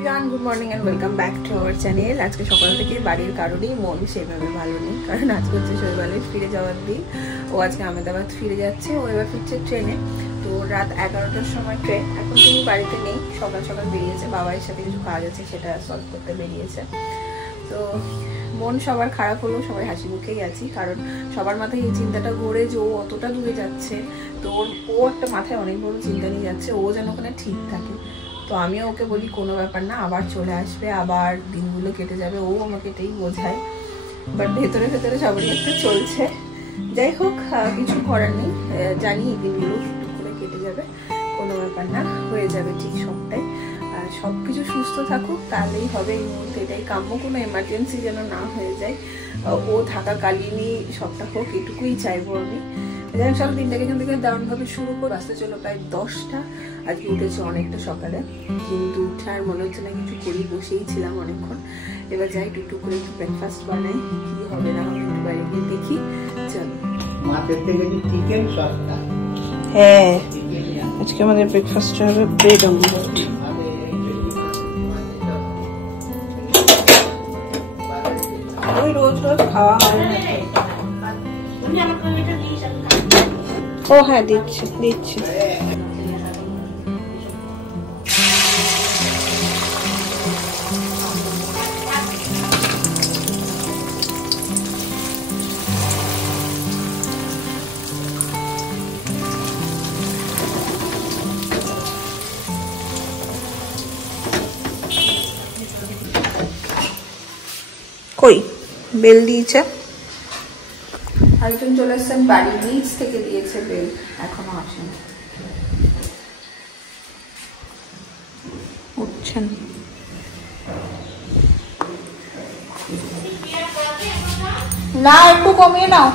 Everyone, good morning and welcome back to our channel. আজকে সকাল থেকে বাড়ির কারোরই মন সেভাবে ভালো নেই, কারণ আজকে হচ্ছে শৈবালের ফিরে যাওয়ার দিন। ও আজকে আহমেদাবাদ ফিরে যাচ্ছে। ও এবার ফিরছে ট্রেনে। তো রাত 11টার সময় ট্রেন। এখন তিনি বাড়িতে নেই, সকাল সকাল বেরিয়েছে, বাবার সাথে কিছু কাজ আছে সেটা সলভ করতে বেরিয়েছে। তো মন সবার খারাপ হলেও সবাই হাসি মুখেই আছি, কারণ সবার মাথায় এই চিন্তাটা ঘোরে যে ও অতটা দূরে যাচ্ছে। তো ও একটা মাথায় অনেক বড় চিন্তা নিয়ে যাচ্ছে, ও যেন ওখানে ঠিক থাকে। তো আমিও ওকে বলি কোনো ব্যাপার না, আবার চলে আসবে, আবার দিনগুলো কেটে যাবে। ও আমাকে এটাই বোঝায়, বাট ভেতরে ভেতরে সবারই একটা চলছে। যাই হোক, কিছু করার নেই, জানি এই দিনগুলো একটু করে কেটে যাবে, কোনো ব্যাপার না, হয়ে যাবে ঠিক সবটাই। আর সব কিছু সুস্থ থাকুক, তাহলেই হবে। এই মুহূর্তে এটাই কাম্য, কোনো এমার্জেন্সি যেন না হয়ে যায়। ও থাকাকালীনই সবটা হোক, এটুকুই চাইবো আমি। যাই হোক, সকাল দিনটাকে এখান থেকে দারুণভাবে শুরু করে আসতে চলো প্রায় 10টা। আজকে উঠেছি অনেকটা সকালে, কিন্তু উঠে আর মনে হচ্ছে না কিছু করি, বসেই ছিলাম অনেকক্ষণ। এবার যাই টুকটুক করে একটু ব্রেকফাস্ট বানাই, কি হবে না হবে একটু বাইরে গিয়ে দেখি। চলো। হ্যাঁ, আজকে আমাদের ব্রেকফাস্টটা হবে ব্রেড অমলেট। ওই রোজ রোজ খাওয়া হয় না। ও হ্যাঁ, দিচ্ছি দিচ্ছি। কই বেল দিয়েছে, একজন চলে এসছেন বাড়ির নিচ থেকে, দিয়েছে বেল, এখনো আসেন, উঠছেন। না, একটু কমিয়ে নাও।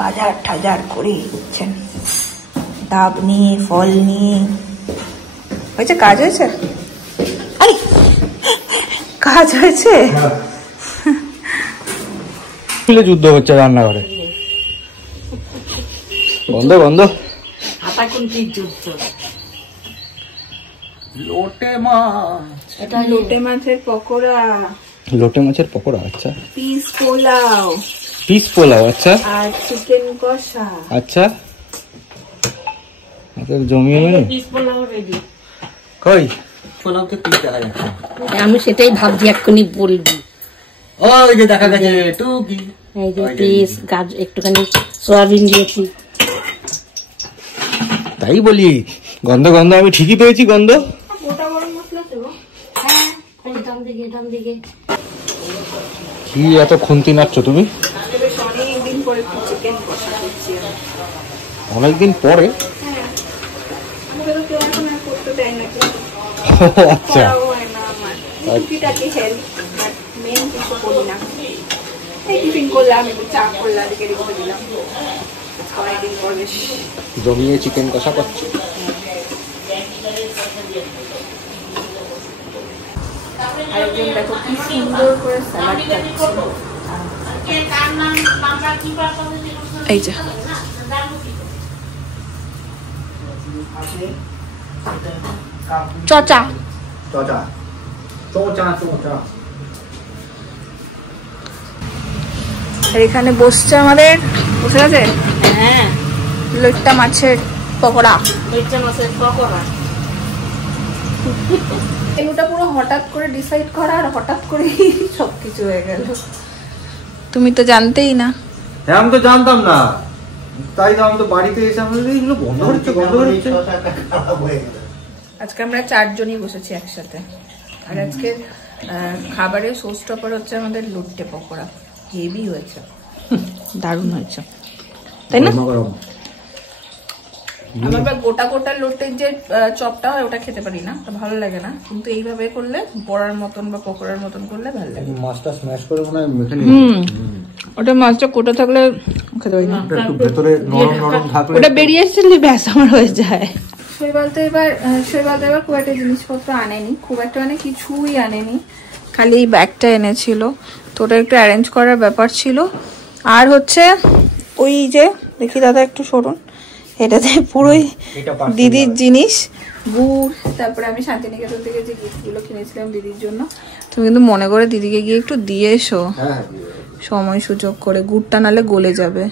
বাজার টাজার করে দিচ্ছেন, ডাব নিয়ে, ফল নিয়ে। হয়েছে, কাজ হয়েছে, কাজ হয়েছে। যুদ্ধ হচ্ছে রান্নাঘরে, বন্ধ বন্ধ। লোটে মাছ, এটা লোটে মাছের পকোড়া। লোটে মাছের পকোড়া, আচ্ছা। পিস পোলাও, পিস পোলাও, আচ্ছা। আর চিকেন কষা, আচ্ছা। জমিয়ে পিস পোলাও রেডি। কই পোলাওতে পিস দেখা যাচ্ছে, আমি সেটাই ভাবছি এক্ষুনি বলবি। ওই যে দেখা গেছে টুকি, এই যে পিস গাজর, একটুখানি সয়াবিন দিয়েছি। তাই বলি, গন্ধ গন্ধ আমি ঠিকই পেয়েছি গন্ধ। গোটা গরম মশলা দেবো। হ্যাঁ, ডান দিকে ডান দিকে। কি এত খুন্তি নাচ্ছ তুমি? অনেকদিন পরে চিকেন কষা করছি। অনেকদিন পরে? হ্যাঁ, আমাদেরও কেউ এখন আর করতে দেয় না, আচ্ছা। টুকিটাকি হেল্প, বাট মেন কিছু করি না। এই টিফিন করলাম, একটু চা করলাম, এদিকে রেখে দিলাম। অনেকদিন পর বেশ জমিয়ে চিকেন কষা করছি। আরেকজন দেখো কি সুন্দর করে স্যালাড কাটছে। এই যে চচা চচা চচা চচা। এখানে বসছে আমাদের, বসে আছে। হ্যাঁ, লইট্টা মাছের পকোড়া। লইট্টা মাছের পকোড়া। মেনুটা পুরো হঠাৎ করে ডিসাইড করা, আর হঠাৎ করে সবকিছু হয়ে গেল। তুমি তো জানতেই না। হ্যাঁ, আমি তো জানতাম না, তাই তো আমি তো বাড়িতে এসে এইগুলো বন্ধ হচ্ছে বন্ধ হচ্ছে। আজকে আমরা 4 জনই বসেছি একসাথে, আর আজকে খাবারের শো স্টপার হচ্ছে আমাদের লুট্টে পকোড়া। হেভি হয়েছে, দারুণ হয়েছে, তাই না? আমার বা গোটা গোটা লোটের যে চপটা হয় ওটা খেতে পারি না, ভালো লাগে না, কিন্তু এইভাবে করলে বড়ার মতন বা পকোড়ার মতন করলে ভালো লাগে। মাছটা স্ম্যাশ করে মনে হয় মেখে নিই। ওটা মাছটা কোটা থাকলে খেতে পারি না, একটু ভেতরে নরম নরম থাকলে ওটা বেরিয়ে আসলে ব্যাস আমার হয়ে যায়। শৈবাল তো এবার খুব একটা জিনিসপত্র আনেনি, খুব একটা মানে কিছুই আনেনি, খালি এই ব্যাগটা এনেছিল। তো ওটা একটু অ্যারেঞ্জ করার ব্যাপার ছিল। আর হচ্ছে ওই যে দেখি দাদা একটু সরুন, এটাতে পুরোই দিদির জিনিস, গুড়, তারপরে আমি শান্তিনিকেতন থেকে যে গিফটগুলো কিনেছিলাম দিদির জন্য, তুমি কিন্তু মনে করে দিদিকে গিয়ে একটু দিয়ে এসো সময় সুযোগ করে, গুড়টা নালে গলে যাবে।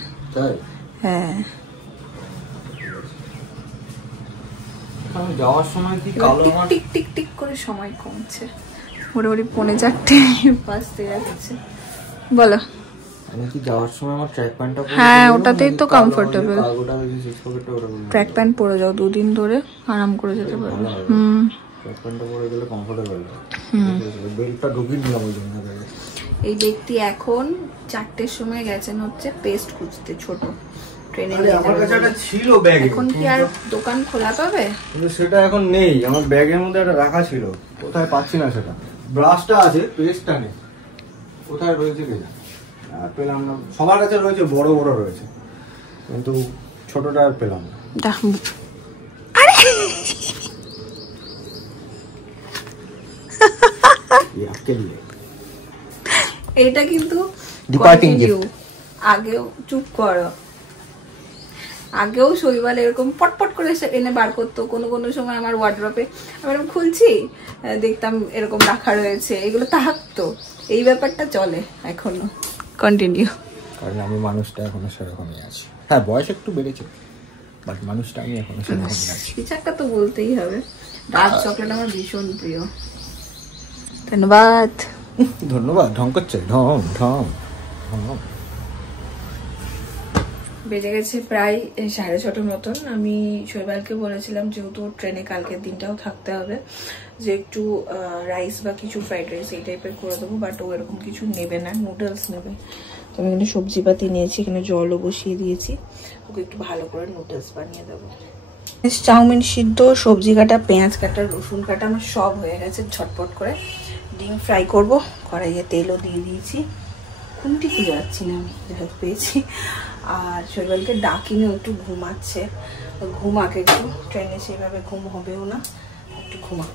হ্যাঁ যাওয়ার সময় কি টিক টিক টিক করে সময় কমছে, মোটামুটি 4:45 বাজতে যাচ্ছে। বলো। নাকি যাওয়ার সময় আমার ট্র্যাক প্যান্টটা পরে, হ্যাঁ ওটাতেই তো কমফোর্টেবল। ট্র্যাক প্যান্ট পরে যাও, 2 দিন ধরে আরাম করে যেতে পারবে। ট্র্যাক প্যান্টটা পরে গেলে কমফোর্টেবল। বেল্টটা ঢুকিয়ে দিলাম ওই জন্য। এই ব্যক্তি এখন 4টের সময় গেছেন হচ্ছে পেস্ট খুঁজতে, ছোট ট্রেনে। আমার কাছে একটা ছিল ব্যাগ, এখন কি আর দোকান খোলা পাবে? কিন্তু সেটা এখন নেই। আমার ব্যাগের মধ্যে একটা রাখা ছিল, কোথায় পাচ্ছি না সেটা। ব্রাশটা আছে, পেস্টটা নেই, কোথায় রয়েছে কে জানে। আর পেলাম না। সবার কাছে রয়েছে, বড় বড় রয়েছে, কিন্তু ছোটটা আর পেলাম না। এটা কিন্তু আগেও চুপ করো, আগেও শৈবাল এরকম পটপট করে এনে বার করতো। কোনো সময় আমার ওয়ার্ড্রপে আমি খুলছি, দেখতাম এরকম রাখা রয়েছে, এগুলো থাকতো। এই ব্যাপারটা চলে এখনো, কন্টিনিউ। কারণ আমি মানুষটা এখনো সেরকমই আছি। হ্যাঁ বয়স একটু বেড়েছে, বাট মানুষটা আমি এখনো সেরকমই আছি। কিছু একটা তো বলতেই হবে। ডার্ক চকলেট আমার ভীষণ প্রিয়। ধন্যবাদ ধন্যবাদ। ঢং করছে, ঢং ঢং ঢং। বেজে গেছে প্রায় 6:30 মতন। আমি শৈবালকে বলেছিলাম যেহেতু ট্রেনে কালকের দিনটাও থাকতে হবে, যে একটু রাইস বা কিছু ফ্রাইড রাইস এই টাইপের করে দেবো, বাট ও এরকম কিছু নেবে না, নুডলস নেবে। তো আমি এখানে সবজিপাতি নিয়েছি, এখানে জলও বসিয়ে দিয়েছি, ওকে একটু ভালো করে নুডলস বানিয়ে দেবো। চাউমিন সিদ্ধ, সবজি কাটা, পেঁয়াজ কাটা, রসুন কাটা আমার সব হয়ে গেছে। ঝটপট করে ডিম ফ্রাই করব, কড়াইয়ে তেলও দিয়ে দিয়েছি। কোনটি খুঁজে যাচ্ছি না আমি, যাই পেয়েছি। আর শৈবালকে ডাকিনিও, একটু ঘুমাচ্ছে, ঘুমাক একটু, ট্রেনে সেভাবে ঘুম হবেও না, একটু ঘুমাক।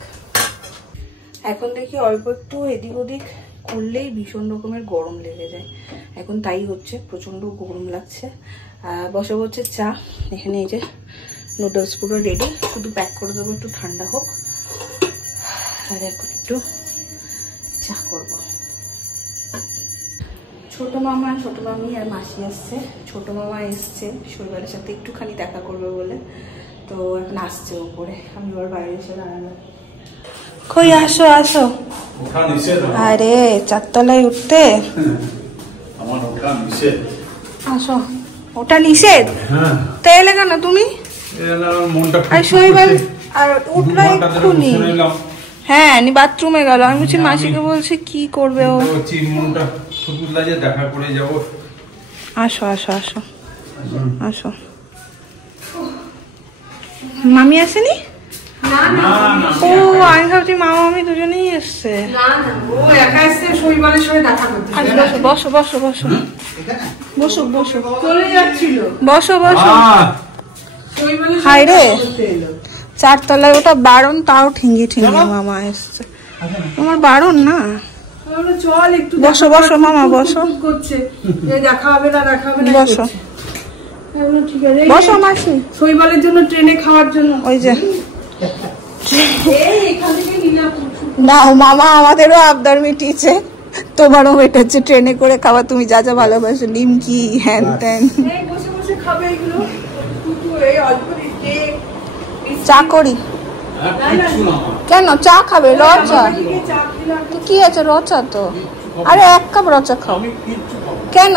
এখন দেখি অল্প একটু এদিক ওদিক করলেই ভীষণ রকমের গরম লেগে যায়, এখন তাই হচ্ছে, প্রচণ্ড গরম লাগছে। বসাবো হচ্ছে চা। এখানে এই যে নুডলস পুরো রেডি, শুধু প্যাক করে দেবো, একটু ঠান্ডা হোক। আর এখন একটু চা করবো। ছোট মামা, ছোট মামি আর মাসি আসছে। ছোট মামা এসছে শৈবালের সাথে একটুখানি দেখা করবে বলে, তো এখন আসছে উপরে। আমি ওর বাইরে এসে দাঁড়ালাম। কই আসো আসো। আরে 4 তলায় উঠতে আসো। ওটা নিষেধ? তাইলে কেন তুমি? আর শৈবাল আর উঠলো এক্ষুনি। হ্যাঁ নি বাথরুমে গেল। আমি বলছি মাসিকে বলছি কি করবে ও। দেখা করে যাবো। আসো আসো আসো আসো। মামি আসেনি? ও আমি ভাবছি মামা মামি দুজনেই এসছে। বসো বসো বসো বসো বসো বসো বসো। হাই রে 4 তলায় ওটা বারণ, তাও ঠিঙ্গি ঠিঙ্গি মামা এসছে। তোমার বারণ না? চল একটু বসো বসো মামা বসো। দেখা হবে না দেখা হবে না। বসো বসো মাসি। শৈবালের জন্য ট্রেনে খাওয়ার জন্য ওই যে না মামা আমাদেরও আবদার মিটিয়েছে, তোমারও মেটাচ্ছে ট্রেনে করে খাওয়া। তুমি যা যা ভালোবাসো, নিমকি হ্যান ত্যান। বসে বসে খাবে এগুলো। চা করি কেন? চা খাবে? রচা কি আছে? রচা তো। আরে 1 কাপ রচা খাও। কেন?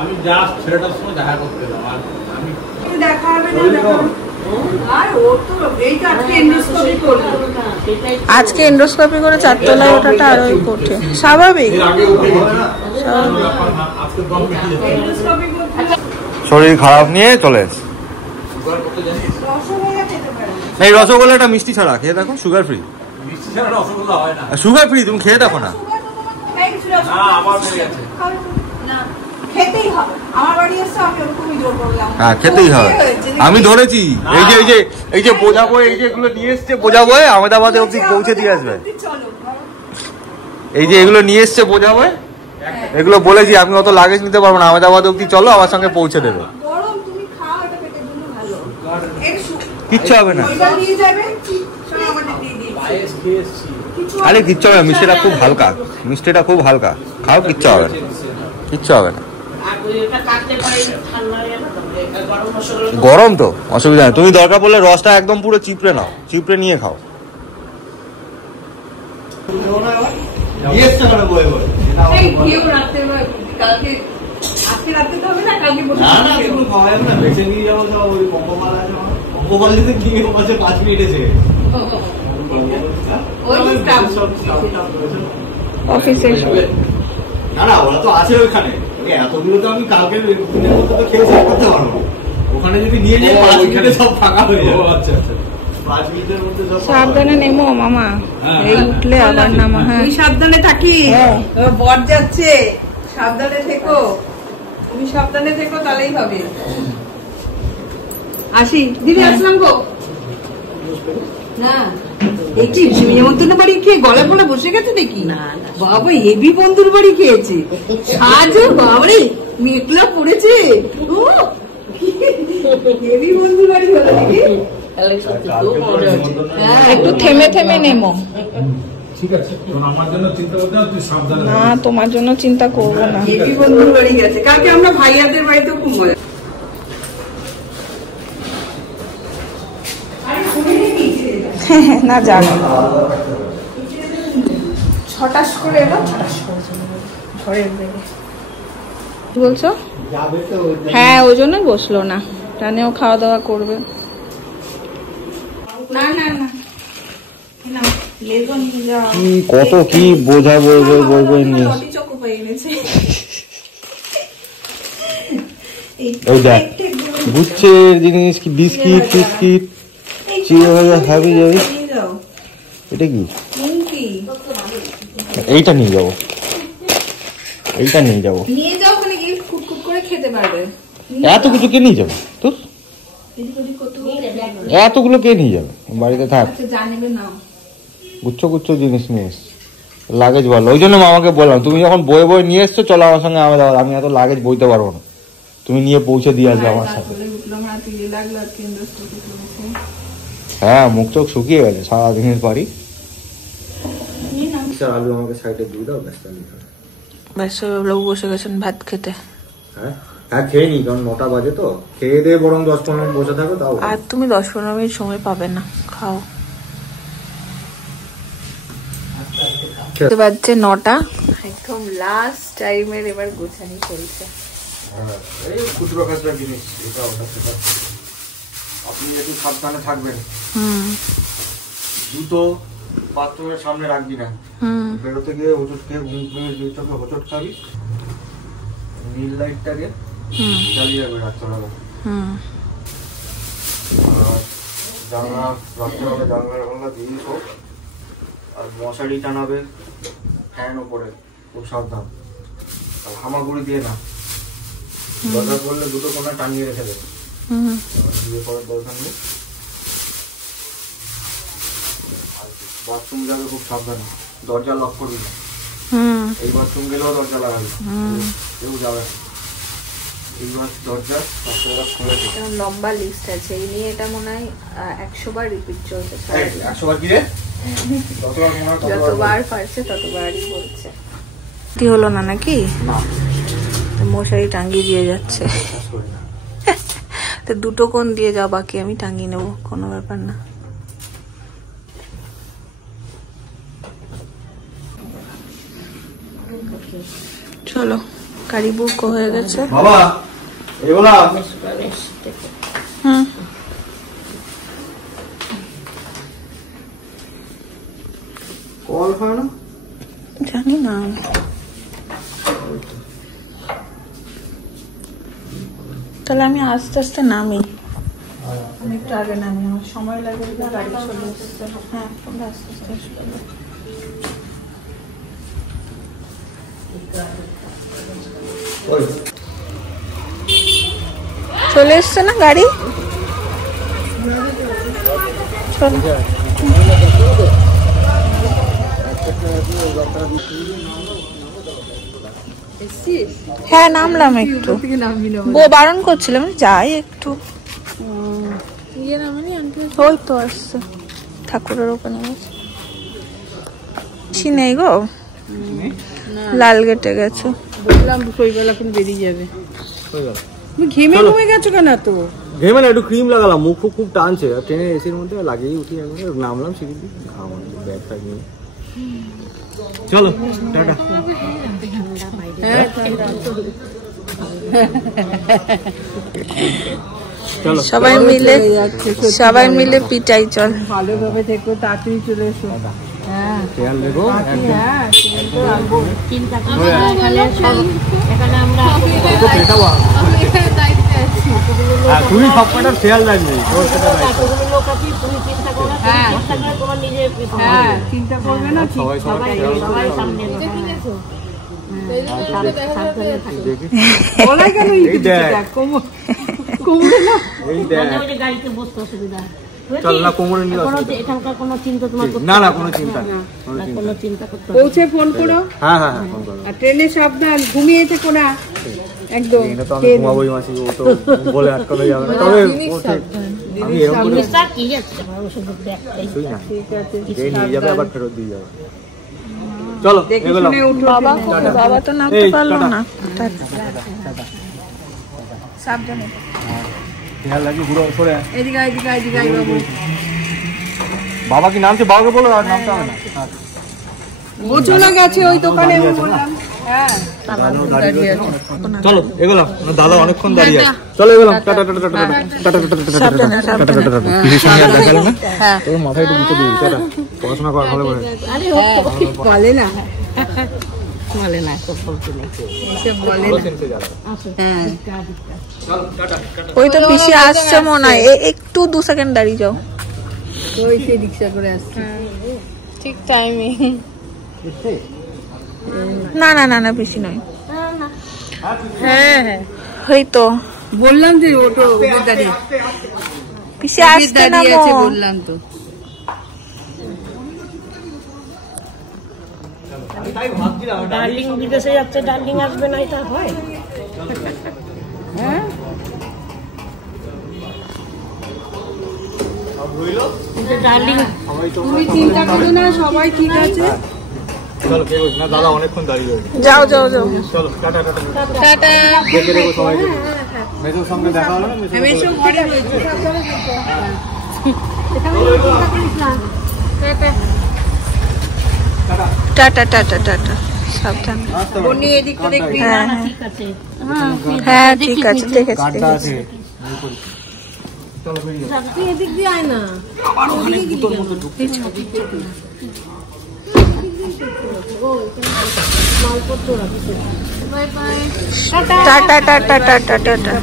আমি জাস্ট ছেলেটার সঙ্গে দেখা করতে এলাম। আর আমি দেখা হবে না, দেখা হবে। আর ও তো এইটা আজকে এন্ডোস্কোপি করলো। আজকে এন্ডোস্কোপি করে 4 তলায় ওঠাটা আরোই কঠিন। স্বাভাবিক। শরীর খারাপ নিয়ে চলে এসে এই রসগোল্লাটা মিষ্টি ছাড়া খেয়ে দেখো, সুগার ফ্রি। মিষ্টি ছাড়া রসগোল্লা হয় না, সুগার ফ্রি। তুমি খেয়ে দেখো না। হ্যাঁ খেতেই হবে। আমি ধরেছি। এই যে বোঝা বই, এই যে এগুলো নিয়ে এসছে বোঝা বই, আহমেদাবাদে অব্দি পৌঁছে দিয়ে আসবে। এই যে এগুলো নিয়ে এসছে বোঝা বই, এগুলো বলেছি আমি অত লাগেজ নিতে পারবো না, আহমেদাবাদ অব্দি চলো, আমার সঙ্গে পৌঁছে দেবে। কিচ্ছু হবে না। আরে কিচ্ছু হবে না, মিষ্টিটা খুব হালকা, মিষ্টিটা খুব হালকা, খাও কিচ্ছু হবে না, কিচ্ছু হবে না। গরম তো অসুবিধা নেই, তুমি দরকার পড়লে রসটা একদম পুরো চিপড়ে নাও, চিপড়ে নিয়ে খাও। না না ওরা তো আছে ওইখানে, এতগুলো তো আমি কালকে দিনের মধ্যে তো খেয়ে শেষ করতে পারবো। ওখানে যদি নিয়ে যাই 5 মিনিটে সব ফাঁকা হয়ে যাবে। আচ্ছা আচ্ছা 5 মিনিটের মধ্যে সব। সাবধানে নেমো মামা, এই উঠলে আবার নামা। হ্যাঁ তুমি সাবধানে থাকি, বর যাচ্ছে, সাবধানে থেকো, তুমি সাবধানে থেকো, তাহলেই হবে। আসি দিদি, আসলাম গো। না একটি নিমন্ত্রণ বাড়ি খেয়ে গলা পড়া বসে গেছে দেখি। বাবা হেভি বন্ধুর বাড়ি খেয়েছে আজ, বাবারে মেঘলা পড়েছে, হেভি বন্ধুর বাড়ি হলো দেখি। একটু থেমে থেমে নেমো। ঠিক আছে, আমার জন্য চিন্তা করতে না, তুই সাবধানে। না তোমার জন্য চিন্তা করবো না। হেভি বন্ধুর বাড়ি গেছে, কালকে আমরা ভাইয়াদের বাড়িতেও খুব মজা। না জানো ছটাস করে এলো, ছটাস করে ঘরের বেড়ে। কি বলছো? হ্যাঁ ওই জন্যই বসলো না, টানেও খাওয়া দাওয়া করবে। না না না কত কি বোঝা বলবো বলবো নিয়ে গুচ্ছের জিনিস, কি বিস্কিট ফিস্কিট, হাবি যাবি। এটা কি? এইটা নিয়ে যাবো, এইটা নিয়ে যাবো, নিয়ে যাও, ওখানে গিয়ে কুটকুট করে খেতে পারবে। এত কিছু কে নিয়ে যাবো তোর? এতগুলো কে নিয়ে যাবে? বাড়িতে থাক, জানবে না। গুচ্ছ গুচ্ছ জিনিস নিয়ে এসছো, লাগেজ বলো। ওই জন্য মামাকে বললাম তুমি যখন বয়ে বয়ে নিয়ে এসছো চলো আমার সঙ্গে, আমি এত লাগেজ বইতে পারবো না, তুমি নিয়ে পৌঁছে দিয়ে আসবে আমার সাথে। হ্যাঁ মুখ চোখ শুকিয়ে গেছে সারাদিনের বাড়ি। আলু আমাকে সাইডে দিয়ে দাও, ব্যাস বসে গেছেন ভাত খেতে। হ্যাঁ হ্যাঁ খেয়ে নি, কারণ 9টা বাজে তো, খেয়ে দিয়ে বরং 10-15 মিনিট বসে থাকো। তাও আর তুমি 10-15 মিনিট সময় পাবে না, খাও। বাজছে 9টা, একদম লাস্ট টাইমের এবার গোছানি চলছে। এই খুচরো খাচরা জিনিস, এটা ওটা সেটা, আপনি একটু সাবধানে থাকবেন। জুতো বাথরুমের সামনে রাখবি না, বেরোতে গিয়ে হোঁচট খেয়ে জুতোকে হোঁচট খাবি। নীল লাইটটাকে জ্বালিয়ে যাবে রাত্রেবেলা। জানলা রাত্রেবেলা জানলার জানলা দিয়ে হোক, আর মশারি টানাবে ফ্যান ওপরে, খুব সাবধান। আর হামাগুড়ি দিয়ে না, দরকার পড়লে দুটো কোণা টানিয়ে রেখে দেবে, দিয়ে পড়ার দরকার নেই। বাথরুম যাবে খুব সাবধানে, দরজা লক করবি না। এই বাথরুম গেলেও দরজা লাগাবি, কেউ যাবে না। লম্বা লিস্ট আছে এই নিয়ে, এটা মনে হয় 100 বার রিপিট চলছে। 100 বার কি রে? যতবার পারছে ততবারই বলছে। কি হলো না নাকি? মশারি টাঙ্গিয়ে দিয়ে যাচ্ছে। তো দুটো কোণ দিয়ে যাও, বাকি আমি টাঙ্গিয়ে নেবো, কোনো ব্যাপার না। চলো গাড়ি বুক হয়ে গেছে বাবা। এগুলা কল হয় না, জানি না। তাহলে আমি আস্তে আস্তে নামি, আমি একটু আগে নামি, আমার সময় লাগে, গাড়ি চলে এসছে। হ্যাঁ আস্তে আস্তে চলে এসছে না গাড়ি। হ্যাঁ নামলাম, একটু বারণ করছিলাম যাই একটু। ওই তো আসছে, ঠাকুরের ওখানে গেছে। নেই গো, লাল গেটে গেছে। বললাম শৈবাল এখন বেরিয়ে যাবে। তুমি ঘেমে ঘুমে গেছো কেন? তো ঘেমে না, একটু ক্রিম লাগালাম, মুখ খুব টানছে। ট্রেনে এসির মধ্যে লাগিয়ে উঠি, একবার নামলাম সিঁড়ি দিয়ে, আমার ব্যাগটা নিয়ে। চলো টাটা। সবাই মিলে পিটাই চল। ভালোভাবে থেকো, তাড়াতাড়ি চলে এসো। হ্যাঁ খেয়াল রেখো। তুমি সব কটার খেয়াল রাখবি, চিন্তা করবে না। গলায় কেন কোমরে না? গাড়িতে বসতে অসুবিধা। চল না, কোমরে নিয়ে এখানকার কোনো চিন্তা তোমার না, না কোনো চিন্তা নেই, কোনো চিন্তা করতে হবে। পৌঁছে ফোন করো। হ্যাঁ হ্যাঁ হ্যাঁ, ফোন করো। আর ট্রেনে সাবধান, ঘুমিয়ে থেকো না একদম। এটা তো আমি ঘুমাবোই মাসি, ও তো বলে আটকানো যাবে না। তবে আমি এরকম করে কি আছে আমার ওষুধ ব্যাগটাই। ঠিক আছে, যে নিয়ে যাবে আবার ফেরত দিয়ে যাবে। চলো এগুলো। বাবা তো নামতে পারলো না। সাবধানে খেয়াল রাখি, ঘুরে সরে। এদিকে এদিকে এদিকে বাবু। বাবা কি নামছে? বাবাকে বলো, আর নামতে হবে না। গোছানো গেছে ওই দোকানে, আমি বললাম। হ্যাঁ চলো এগুলো, দাদা অনেকক্ষণ দাঁড়িয়ে আছে। চলো এগুলো, tata tata tata tata tata tata. দেখালে না তোর মাথায় একটু গুঁতো দিবি। টাটা, পড়াশোনা কর ভালো করে। বলে না, বলে না, খুব বলতে নেই। বলে না। ওই তো পিসি আসছে মনে হয়, একটু 2 সেকেন্ড দাঁড়িয়ে যাও। ওই সে রিক্সা করে আসছে ঠিক টাইমে। না না না না, পিসি নয়। হ্যাঁ হ্যাঁ, ওই তো বললাম যে ওটো ওদের দাঁড়িয়ে পিসি আসছে না, আছে বললাম তো। ডার্লিং বিদেশে যাচ্ছে, ডার্লিং আসবে না, এটা হয়? হ্যাঁ ডার্লিং তুমি চিন্তা করো না, সবাই ঠিক আছে। চলো না, দাদা অনেকক্ষণ দাঁড়িয়ে রয়েছে। যাও যাও যাও। চলো টাটা টাটা টাটা। দেখে রেখো সবাইকে। মেজোর সঙ্গে দেখা হলো না? আমি সব ফিরে রয়েছি। টাটা টাটা টাটা, সাবধান। বনি এদিকটা দেখবি। হ্যাঁ ঠিক আছে। হ্যাঁ ঠিক আছে, দেখেছি কার্ডটা দেখেছি। আছে। চলো বেরিয়ে যাও। তুই এদিক দিয়ে আয় না। Tata tata tata tata.